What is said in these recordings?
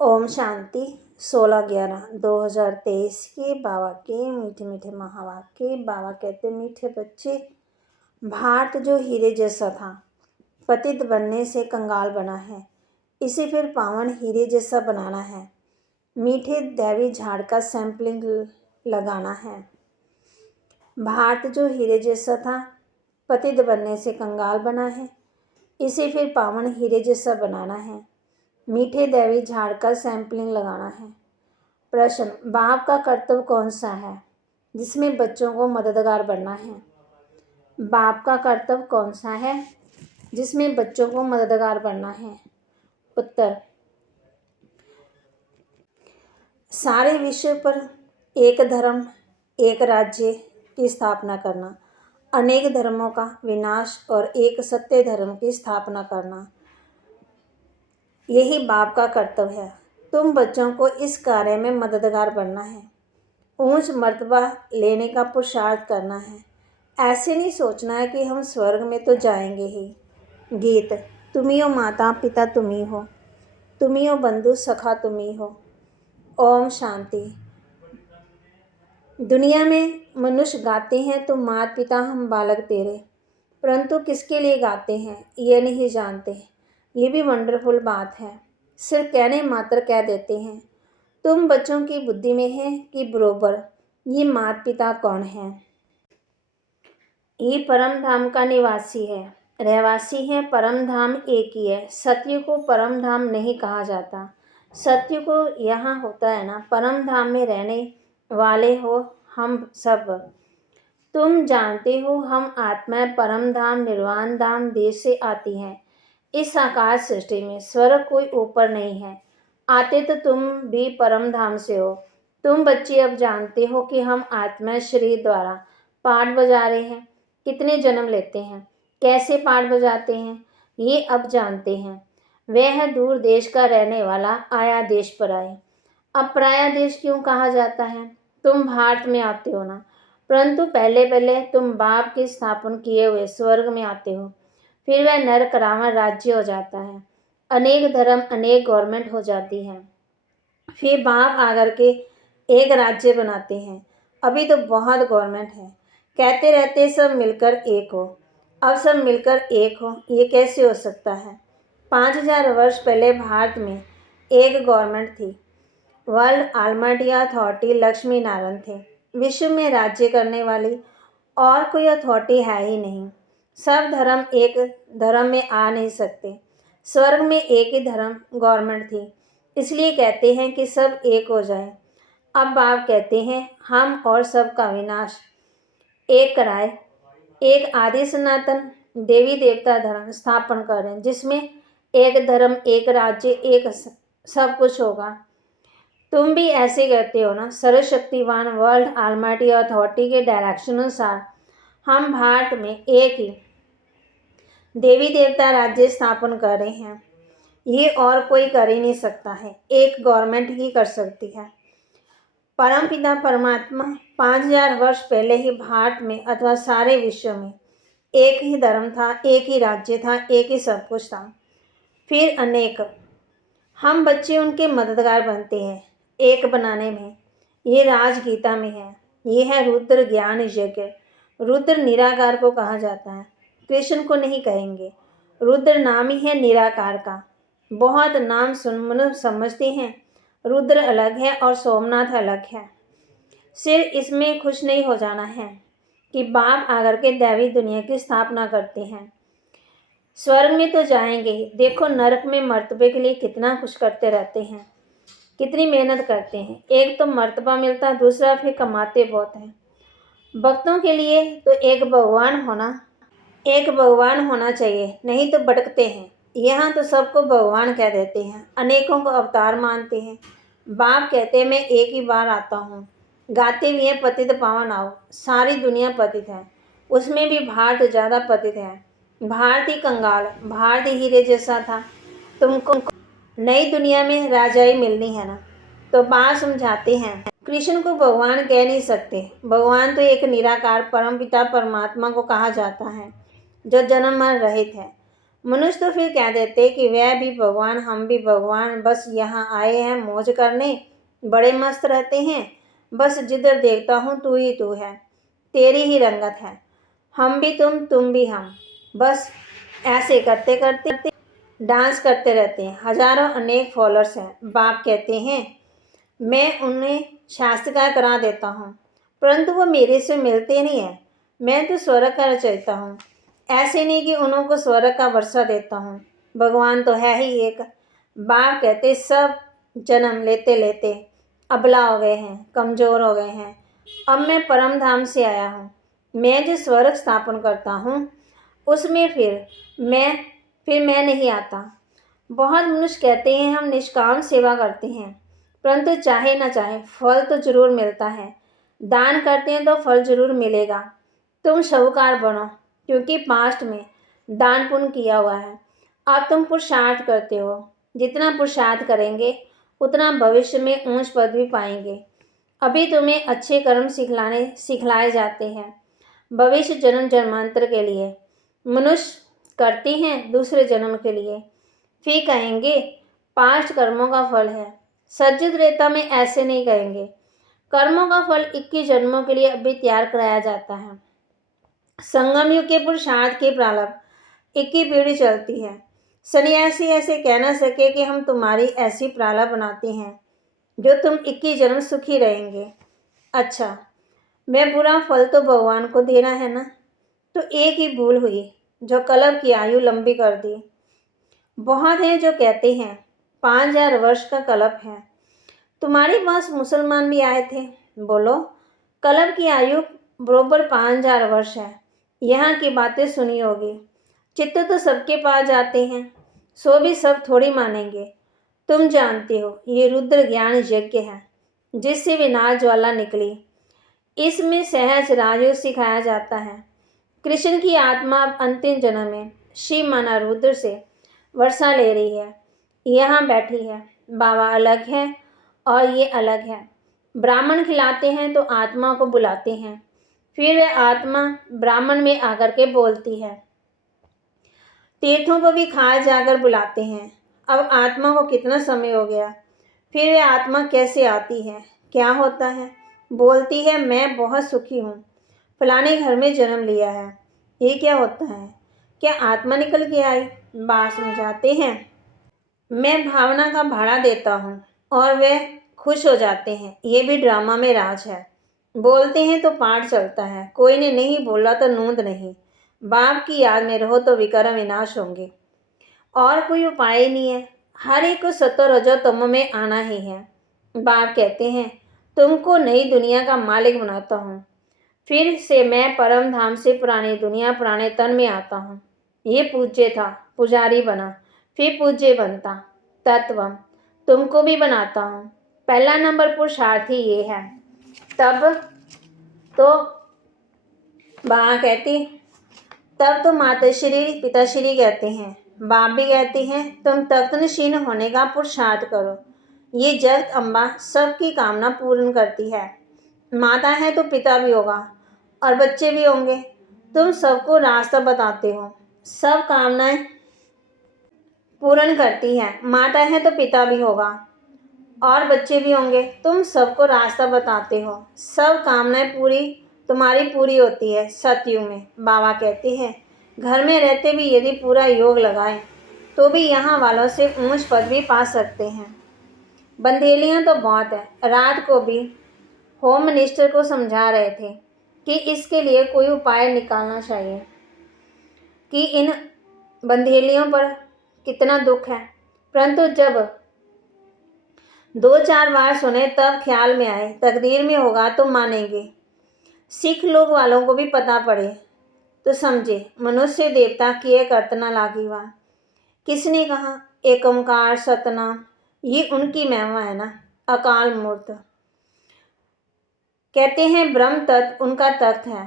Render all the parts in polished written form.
ओम शांति 16/11/2023 के बाबा के मीठे मीठे महावाक्य। बाबा कहते मीठे बच्चे, भारत जो हीरे जैसा था पतित बनने से कंगाल बना है, इसे फिर पावन हीरे जैसा बनाना है। मीठे दैवी झाड़ का सैंपलिंग लगाना है। भारत जो हीरे जैसा था पतित बनने से कंगाल बना है, इसे फिर पावन हीरे जैसा बनाना है। मीठे दैवी झाड़ का सैंपलिंग लगाना है। प्रश्न, बाप का कर्तव्य कौन सा है जिसमें बच्चों को मददगार बनना है? बाप का कर्तव्य कौन सा है जिसमें बच्चों को मददगार बनना है? उत्तर, सारे विश्व पर एक धर्म एक राज्य की स्थापना करना, अनेक धर्मों का विनाश और एक सत्य धर्म की स्थापना करना, यही बाप का कर्तव्य है। तुम बच्चों को इस कार्य में मददगार बनना है, ऊंच मर्तबा लेने का पुरुषार्थ करना है। ऐसे नहीं सोचना है कि हम स्वर्ग में तो जाएंगे ही। गीत, तुम्ही हो माता पिता तुम्ही हो, तुम्ही हो बंधु सखा तुम्ही हो। ओम शांति। दुनिया में मनुष्य गाते हैं तो माता पिता हम बालक तेरे, परंतु किसके लिए गाते हैं ये नहीं जानते। ये भी वंडरफुल बात है, सिर्फ कहने मात्र कह देते हैं। तुम बच्चों की बुद्धि में है कि बरोबर ये माता पिता कौन है? ये परम धाम का निवासी है, रहवासी है। परम धाम एक ही है, सत्य को परम धाम नहीं कहा जाता। सत्य को यहाँ होता है ना, परम धाम में रहने वाले हो हम सब। तुम जानते हो हम आत्माएं परम धाम निर्वाण धाम देश से आती हैं। इस आकाश सृष्टि में स्वर्ग कोई ऊपर नहीं है, आते तो तुम भी परम धाम से हो। तुम बच्चे अब जानते हो कि हम आत्मा शरीर द्वारा पाठ बजा रहे हैं, कितने जन्म लेते हैं, कैसे पाठ बजाते हैं, ये अब जानते हैं। वह है दूर देश का रहने वाला, आया देश पर आए। अब पराया देश क्यों कहा जाता है? तुम भारत में आते हो ना, परंतु पहले पहले तुम बाप के स्थापन किए हुए स्वर्ग में आते हो, फिर वह नरक रावण राज्य हो जाता है। अनेक धर्म अनेक गवर्नमेंट हो जाती है, फिर बाप आकर के एक राज्य बनाते हैं। अभी तो बहुत गवर्नमेंट है, कहते रहते सब मिलकर एक हो। अब सब मिलकर एक हो, ये कैसे हो सकता है? 5000 वर्ष पहले भारत में एक गवर्नमेंट थी, world almighty authority Lakshmi Narayan थे। विश्व में राज्य करने वाली और कोई अथॉरिटी है ही नहीं। सब धर्म एक धर्म में आ नहीं सकते। स्वर्ग में एक ही धर्म गवर्नमेंट थी, इसलिए कहते हैं कि सब एक हो जाए। अब बाप कहते हैं हम और सब का विनाश एक कराए, एक आदि सनातन देवी देवता धर्म स्थापन करें, जिसमें एक धर्म एक राज्य एक सब कुछ होगा। तुम भी ऐसे कहते हो ना। सर्वशक्तिवान वर्ल्ड आलमाइटी अथॉरिटी के डायरेक्शन अनुसार हम भारत में एक ही देवी देवता राज्य स्थापन कर रहे हैं। ये और कोई कर ही नहीं सकता है, एक गवर्नमेंट ही कर सकती है। परमपिता परमात्मा 5000 वर्ष पहले ही भारत में अथवा सारे विश्व में एक ही धर्म था, एक ही राज्य था, एक ही सब कुछ था। फिर अनेक हम बच्चे उनके मददगार बनते हैं एक बनाने में। ये राजगीता में है। ये है रुद्र ज्ञान यज्ञ। रुद्र निराकार को कहा जाता है, कृष्ण को नहीं कहेंगे। रुद्र नाम ही है निराकार का। बहुत नाम सुन मनुष्य समझते हैं रुद्र अलग है और सोमनाथ अलग है। सिर्फ इसमें खुश नहीं हो जाना है कि बाप आकर के दैवी दुनिया की स्थापना करते हैं। स्वर्ग में तो जाएंगे ही, देखो नरक में मर्तबे के लिए कितना कुछ करते रहते हैं, कितनी मेहनत करते हैं। एक तो मर्तबा मिलता है, दूसरा फिर कमाते बहुत हैं। भक्तों के लिए तो एक भगवान होना चाहिए, नहीं तो भटकते हैं। यहाँ तो सबको भगवान कह देते हैं, अनेकों को अवतार मानते हैं। बाप कहते हैं मैं एक ही बार आता हूँ। गाते भी हैं पतित पावन आओ। सारी दुनिया पतित है, उसमें भी भारत ज़्यादा पतित है। भारत ही कंगाल, भारत ही हीरे जैसा था। तुमको नई दुनिया में राजाई मिलनी है ना, तो बात समझाते हैं। कृष्ण को भगवान कह नहीं सकते, भगवान तो एक निराकार परमपिता परमात्मा को कहा जाता है जो जन्म मरण रहित है। मनुष्य तो फिर कह देते कि वह भी भगवान, हम भी भगवान, बस यहाँ आए हैं मौज करने, बड़े मस्त रहते हैं, बस जिधर देखता हूँ तू ही तू है, तेरी ही रंगत है, हम भी तुम भी हम, बस ऐसे करते करते डांस करते रहते हैं। हजारों अनेक फॉलोअर्स हैं। बाप कहते हैं मैं उन्हें शास्त्रकार करा देता हूँ, परंतु वो मेरे से मिलते नहीं हैं। मैं तो स्वर्ग का रचयिता हूँ, ऐसे नहीं कि उनको स्वर्ग का वर्षा देता हूँ। भगवान तो है ही एक। बाप कहते सब जन्म लेते लेते अबला हो गए हैं, कमज़ोर हो गए हैं। अब मैं परम धाम से आया हूँ। मैं जो स्वर्ग स्थापन करता हूँ उसमें फिर मैं नहीं आता। बहुत मनुष्य कहते हैं हम निष्काम सेवा करते हैं, परंतु चाहे ना चाहे फल तो जरूर मिलता है। दान करते हैं तो फल जरूर मिलेगा। तुम शाहूकार बनो, क्योंकि पास्ट में दान पुण्य किया हुआ है। अब तुम पुरुषार्थ करते हो, जितना पुरुषार्थ करेंगे उतना भविष्य में ऊंच पद भी पाएंगे। अभी तुम्हें अच्छे कर्म सिखलाए जाते हैं भविष्य जन्म जन्मांतर के लिए। मनुष्य करते हैं दूसरे जन्म के लिए, फिर कहेंगे पास्ट कर्मों का फल है। सज्जित रेता में ऐसे नहीं कहेंगे। कर्मों का फल 21 जन्मों के लिए अभी तैयार कराया जाता है। संगम युग के पुरुषार्थ के प्रारब्ध 21 पीढ़ी चलती है। सन्यासी ऐसे कह न सके कि हम तुम्हारी ऐसी प्रारब्ध बनाते हैं जो तुम 21 जन्म सुखी रहेंगे। अच्छा, मैं बुरा फल तो भगवान को देना है ना, तो एक ही भूल हुई जो कल्प की आयु लंबी कर दी। बहुत हैं जो कहते हैं 5000 वर्ष का कल्प है। तुम्हारे पास मुसलमान भी आए थे, बोलो कल्प की आयु बरोबर 5000 वर्ष है। यहाँ की बातें सुनी होगी। चित्त तो सबके पास जाते हैं, सो भी सब थोड़ी मानेंगे। तुम जानते हो ये रुद्र ज्ञान यज्ञ है जिससे विनाश ज्वाला निकली। इसमें सहज राजयोग सिखाया जाता है। कृष्ण की आत्मा अब अंतिम जन्म में शिव माना रुद्र से वर्षा ले रही है, यहाँ बैठी है। बाबा अलग है और ये अलग है। ब्राह्मण खिलाते हैं तो आत्मा को बुलाते हैं, फिर वह आत्मा ब्राह्मण में आकर के बोलती है। तीर्थों को भी खाए जाकर बुलाते हैं। अब आत्मा को कितना समय हो गया, फिर वह आत्मा कैसे आती है, क्या होता है? बोलती है मैं बहुत सुखी हूँ, फलाने घर में जन्म लिया है। ये क्या होता है? क्या आत्मा निकल के आई? बात समझाते हैं मैं भावना का भाड़ा देता हूँ और वे खुश हो जाते हैं। ये भी ड्रामा में राज है। बोलते हैं तो पाठ चलता है, कोई ने नहीं बोला तो नूंद नहीं। बाप की याद में रहो तो विकर्म विनाश होंगे, और कोई उपाय ही नहीं है। हर एक को सतो रजो तमो में आना ही है। बाप कहते हैं तुमको नई दुनिया का मालिक बनाता हूँ, फिर से मैं परम धाम से पुरानी दुनिया पुराने तन में आता हूँ। ये पूज्य था, पुजारी बना, फिर पूज्य बनता। तत्व तुमको भी बनाता हूँ। पहला नंबर पुरुषार्थी ये है। तब तो माताश्री पिताश्री कहते हैं, बाप भी कहते हैं तुम तख्तनशीन होने का पुरुषार्थ करो। ये जगत अम्बा सबकी कामना पूर्ण करती है। माता है तो पिता भी होगा और बच्चे भी होंगे। तुम सबको रास्ता बताते हो, सब कामनाएं पूर्ण करती है। माता है तो पिता भी होगा और बच्चे भी होंगे। तुम सबको रास्ता बताते हो, सब कामनाएं तुम्हारी पूरी होती है सतयुग में। बाबा कहते हैं घर में रहते भी यदि पूरा योग लगाएं तो भी यहाँ वालों से ऊंच पद भी पा सकते हैं। बंदेलियाँ तो बहुत है। रात को भी होम मिनिस्टर को समझा रहे थे कि इसके लिए कोई उपाय निकालना चाहिए कि इन बंदेलियों पर कितना दुख है। परंतु जब 2-4 बार सुने तब ख्याल में आए तकदीर में होगा तो मानेंगे। सिख लोग वालों को भी पता पड़े तो समझे मनुष्य देवता किए करतना लागिवा। किसने कहा? एक ओंकार सतनाम, ये उनकी महिमा है ना। अकाल मूर्त कहते हैं ब्रह्म तत्व उनका तख्त है।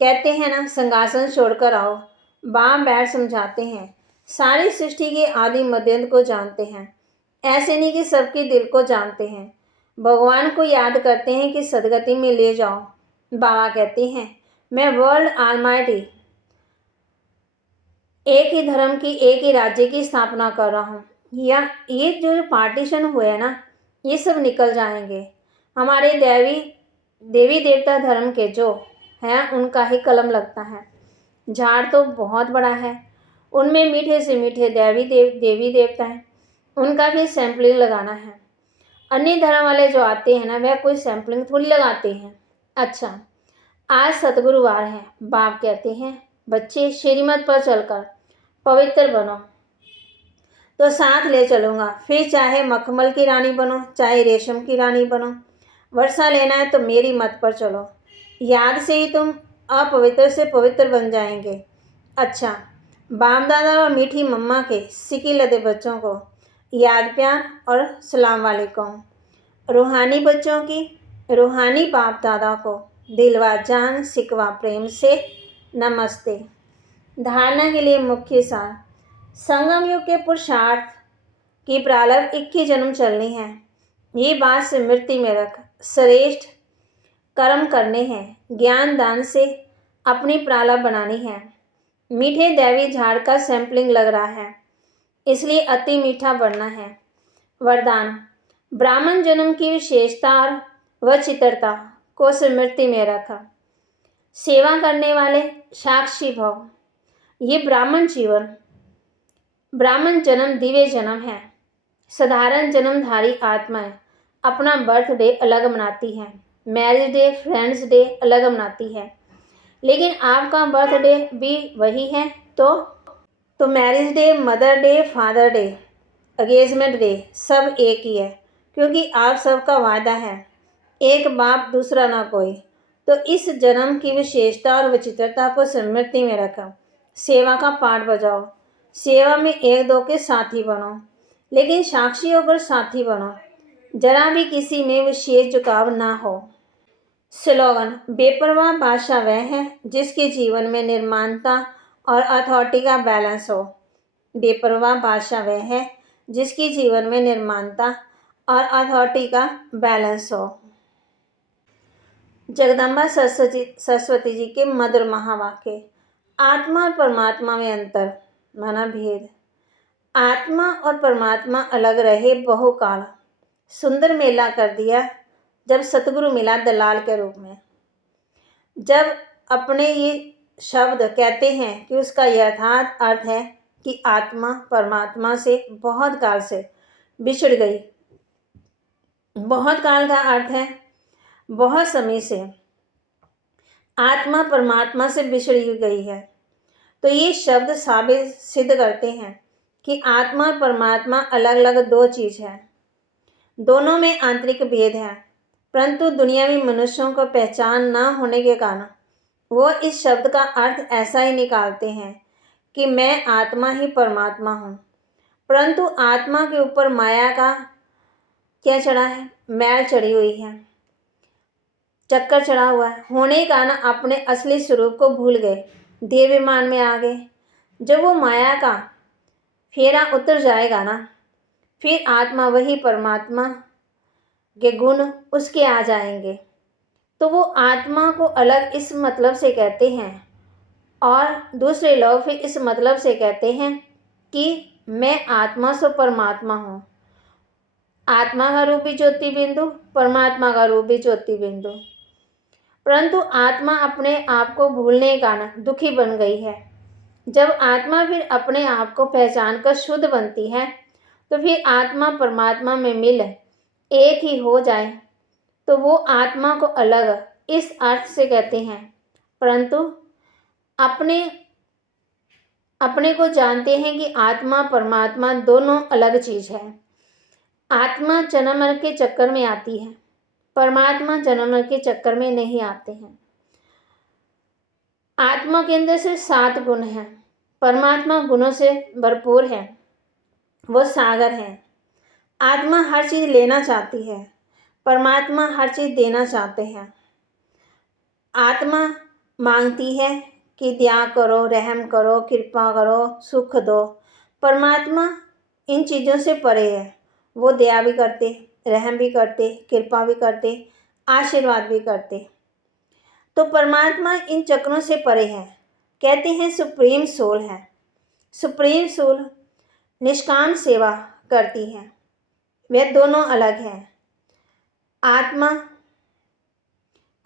कहते हैं ना संगासन छोड़कर आओ। बाप बैठ समझाते हैं सारी सृष्टि के आदि मध्य को जानते हैं। ऐसे नहीं कि सबके दिल को जानते हैं। भगवान को याद करते हैं कि सदगति में ले जाओ। बाबा कहते हैं मैं वर्ल्ड ऑलमाइटी एक ही धर्म की, एक ही राज्य की स्थापना कर रहा हूँ। या ये जो पार्टीशन हुए हैं ना, ये सब निकल जाएंगे। हमारे देवी देवता धर्म के जो हैं उनका ही कलम लगता है। झाड़ तो बहुत बड़ा है, उनमें मीठे से मीठे देवी देवता हैं, उनका भी सैम्पलिंग लगाना है। अन्य धर्म वाले जो आते हैं ना, वह कोई सैम्पलिंग थोड़ी लगाते हैं। अच्छा, आज सतगुरुवार है। बाप कहते हैं बच्चे श्रीमत पर चलकर पवित्र बनो, तो साथ ले चलूँगा। फिर चाहे मखमल की रानी बनो, चाहे रेशम की रानी बनो। वर्षा लेना है तो मेरी मत पर चलो। याद से ही तुम अपवित्र से पवित्र बन जाएंगे। अच्छा, बाप दादा और मीठी मम्मा के सिकी लदे बच्चों को याद प्यार और सलाम वालेकुम। रूहानी बच्चों की रूहानी बाप दादा को दिलवा जान सिकवा प्रेम से नमस्ते। धारणा के लिए मुख्य सार। संगम युग के पुरुषार्थ की प्रारंभ 21 जन्म चलनी है। ये बात स्मृति में रख। श्रेष्ठ कर्म करने हैं, ज्ञान दान से अपनी प्रारंभ बनानी है। मीठे दैवी झाड़ का सैंपलिंग लग रहा है, इसलिए अति मीठा बनना है। वरदान। ब्राह्मण जन्म की विशेषता व चित्रता को स्मृति में रखा। सेवा करने वाले साक्षी भव। ये ब्राह्मण जन्म दिव्य जन्म है। साधारण जन्मधारी आत्माएं अपना बर्थडे अलग मनाती हैं, मैरिज डे, फ्रेंड्स डे अलग मनाती है, लेकिन आपका बर्थडे भी वही है। तो marriage day, mother day, father day, engagement day सब एक ही है, क्योंकि आप सबका वादा है, एक बाप दूसरा ना कोई। तो इस जन्म की विशेषता और विचित्रता को स्मृति में रखा। सेवा का पाठ बजाओ। सेवा में एक दो के साथी बनो, लेकिन साक्षी होकर साथी बनो। जरा भी किसी में विशेष झुकाव ना हो। स्लोगन। बेपरवाह बादशाह वह है जिसके जीवन में निर्माणता और अथॉरिटी का बैलेंस हो। बेपरवाह बादशाह वह है जिसके जीवन में निर्माणता और अथॉरिटी का बैलेंस हो। जगदम्बा सरस्वती जी के मधुर महावाक्य। आत्मा और परमात्मा में अंतर माना भेद। आत्मा और परमात्मा अलग रहे बहुकाल। सुंदर मेला कर दिया जब सतगुरु मिला दलाल के रूप में। जब अपने ये शब्द कहते हैं कि उसका यथार्थ अर्थ है कि आत्मा परमात्मा से बहुत काल से बिछड़ गई। बहुत काल का अर्थ है बहुत समय से आत्मा परमात्मा से बिछड़ी गई है। तो ये शब्द साबित सिद्ध करते हैं कि आत्मा और परमात्मा अलग अलग दो चीज़ है। दोनों में आंतरिक भेद है, परंतु दुनियावी मनुष्यों को पहचान न होने के कारण वो इस शब्द का अर्थ ऐसा ही निकालते हैं कि मैं आत्मा ही परमात्मा हूँ। परंतु आत्मा के ऊपर माया का क्या चढ़ा है? मैल चढ़ी हुई है, चक्कर चढ़ा हुआ है। होने के कारण अपने असली स्वरूप को भूल गए, देवाभिमान में आ गए। जब वो माया का फेरा उतर जाएगा ना, फिर आत्मा वही परमात्मा के गुण उसके आ जाएंगे। तो वो आत्मा को अलग इस मतलब से कहते हैं और दूसरे लोग फिर इस मतलब से कहते हैं कि मैं आत्मा से परमात्मा हूँ। आत्मा का रूप भी ज्योति बिंदु, परमात्मा का रूप भी ज्योति बिंदु। परंतु आत्मा अपने आप को भूलने के कारण दुखी बन गई है। जब आत्मा फिर अपने आप को पहचान कर शुद्ध बनती है, तो फिर आत्मा परमात्मा में मिल एक ही हो जाए, तो वो आत्मा को अलग इस अर्थ से कहते हैं। परंतु अपने को जानते हैं कि आत्मा परमात्मा दोनों अलग चीज़ है। आत्मा जन्म मरण के चक्कर में आती है, परमात्मा जन्म मरण के चक्कर में नहीं आते हैं। आत्मा के अंदर से 7 गुण हैं, परमात्मा गुणों से भरपूर है, वो सागर है। आत्मा हर चीज़ लेना चाहती है, परमात्मा हर चीज़ देना चाहते हैं। आत्मा मांगती है कि दया करो, रहम करो, कृपा करो, सुख दो। परमात्मा इन चीज़ों से परे है, वो दया भी करते, रहम भी करते, कृपा भी करते, आशीर्वाद भी करते। तो परमात्मा इन चक्रों से परे है, कहते हैं सुप्रीम सोल है। सुप्रीम सोल निष्काम सेवा करती है। वे दोनों अलग हैं। आत्मा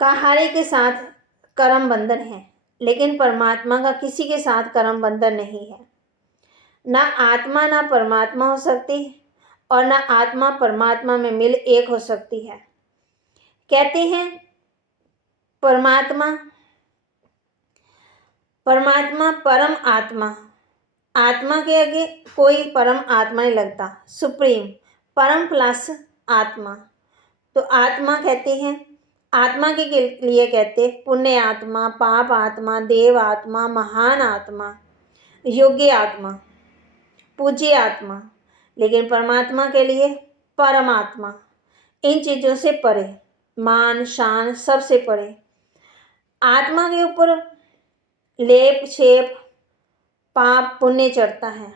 का हर एक के साथ कर्म बंधन है, लेकिन परमात्मा का किसी के साथ कर्म बंधन नहीं है। ना आत्मा ना परमात्मा हो सकती और ना आत्मा परमात्मा में मिल एक हो सकती है। कहते हैं परमात्मा परम आत्मा, आत्मा के आगे कोई परम आत्मा नहीं लगता। सुप्रीम परम प्लस आत्मा। तो आत्मा कहते हैं, आत्मा के लिए कहते पुण्य आत्मा, पाप आत्मा, देव आत्मा, महान आत्मा, योग्य आत्मा, पूज्य आत्मा। लेकिन परमात्मा के लिए परमात्मा, इन चीज़ों से परे, मान शान सबसे परे। आत्मा के ऊपर लेप छेप पाप पुण्य चढ़ता है।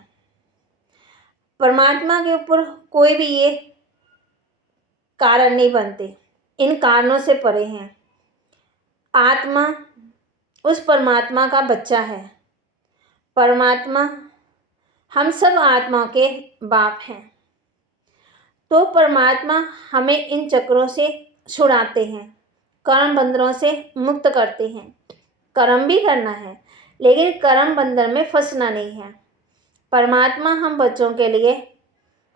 परमात्मा के ऊपर कोई भी ये कारण नहीं बनते, इन कारणों से परे हैं। आत्मा उस परमात्मा का बच्चा है। परमात्मा हम सब आत्मा के बाप हैं। तो परमात्मा हमें इन चक्रों से छुड़ाते हैं, कर्म बंधनों से मुक्त करते हैं। कर्म भी करना है, लेकिन कर्म बंधन में फंसना नहीं है। परमात्मा हम बच्चों के लिए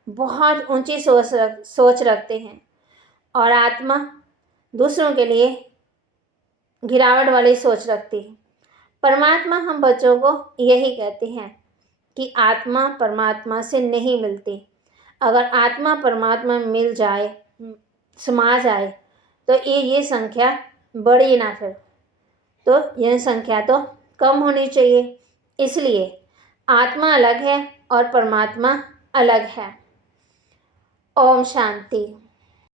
बहुत ऊंची सोच रखते हैं और आत्मा दूसरों के लिए गिरावट वाली सोच रखती है। परमात्मा हम बच्चों को यही कहते हैं कि आत्मा परमात्मा से नहीं मिलती। अगर आत्मा परमात्मा में मिल जाए, समा जाए, तो ये संख्या बढ़ी ना, फिर तो यह संख्या तो कम होनी चाहिए। इसलिए आत्मा अलग है और परमात्मा अलग है। ओम शांति।